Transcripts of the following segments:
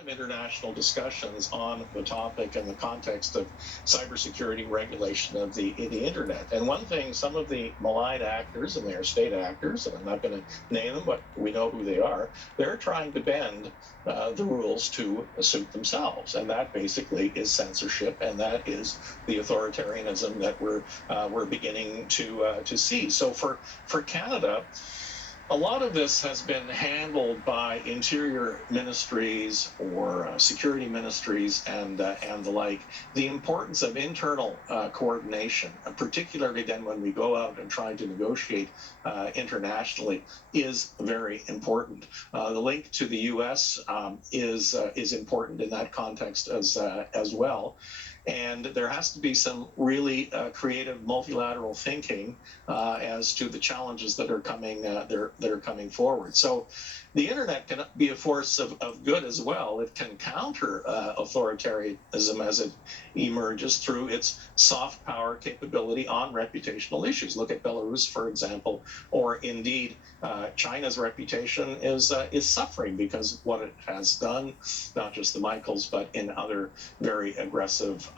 lot of international discussions on the topic in the context of cybersecurity regulation of the internet. And one thing, some of the maligned actors, and they are state actors, and I'm not going to name them, but we know who they are, they're trying to bend the rules to suit themselves. And that basically is censorship, and that is the authoritarianism that we're beginning to see. So for Canada, a lot of this has been handled by interior ministries or security ministries and the like. The importance of internal coordination, particularly then when we go out and try to negotiate internationally, is very important. The link to the U.S. is important in that context as well. And there has to be some really creative multilateral thinking as to the challenges that are coming forward. So the internet can be a force of good as well. It can counter authoritarianism as it emerges through its soft power capability on reputational issues. Look at Belarus, for example, or indeed China's reputation is suffering because of what it has done, not just the Michaels, but in other very aggressive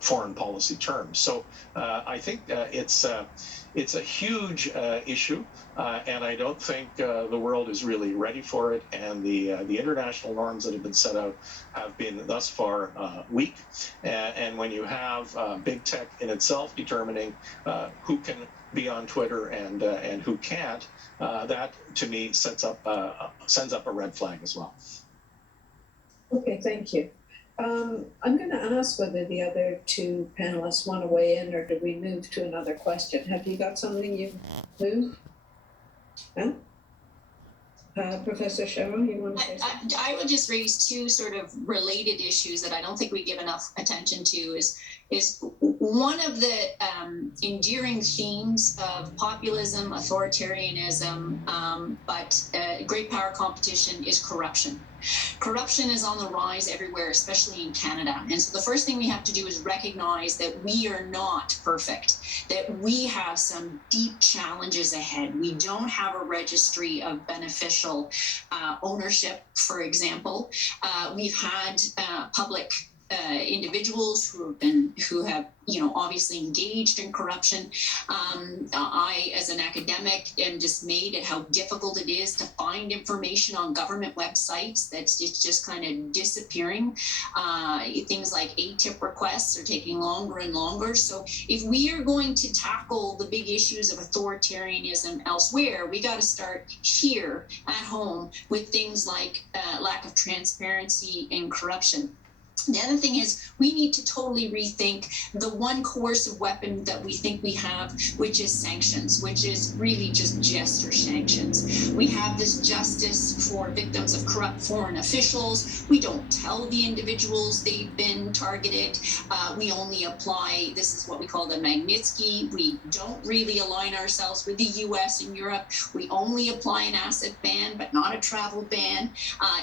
foreign policy terms. So I think it's a huge issue, and I don't think the world is really ready for it. And the international norms that have been set out have been thus far weak. And when you have big tech in itself determining who can be on Twitter and who can't, that to me sends up a red flag as well. Okay, thank you. I'm going to ask whether the other two panelists want to weigh in, or do we move to another question? Have you got something you move? Huh? Professor Chrron, you want to say something? I would just raise two sort of related issues that I don't think we give enough attention to. Is one of the enduring themes of populism, authoritarianism, but great power competition is corruption. Corruption is on the rise everywhere, especially in Canada. And so the first thing we have to do is recognize that we are not perfect, that we have some deep challenges ahead. We don't have a registry of beneficial ownership, for example. We've had public individuals who have obviously engaged in corruption. I, as an academic, am dismayed at how difficult it is to find information on government websites. It's just kind of disappearing. Things like ATIP requests are taking longer and longer. So if we are going to tackle the big issues of authoritarianism elsewhere, we got to start here at home with things like lack of transparency and corruption. The other thing is we need to totally rethink the one coercive weapon that we think we have, which is sanctions, which is really just gesture sanctions. We have this justice for victims of corrupt foreign officials. We don't tell the individuals they've been targeted. We only apply, this is what we call the Magnitsky. We don't really align ourselves with the US and Europe. We only apply an asset ban, but not a travel ban.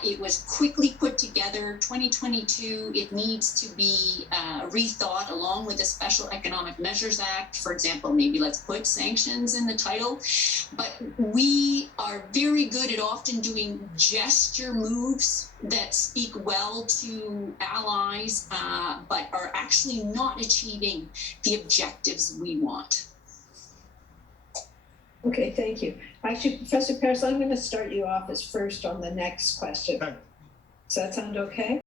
It was quickly put together, 2022. It needs to be rethought along with the Special Economic Measures Act. For example, maybe let's put sanctions in the title. But we are very good at often doing gesture moves that speak well to allies, but are actually not achieving the objectives we want. Okay, thank you. Actually, Professor Paris, I'm going to start you off as first on the next question. Okay. Does that sound okay?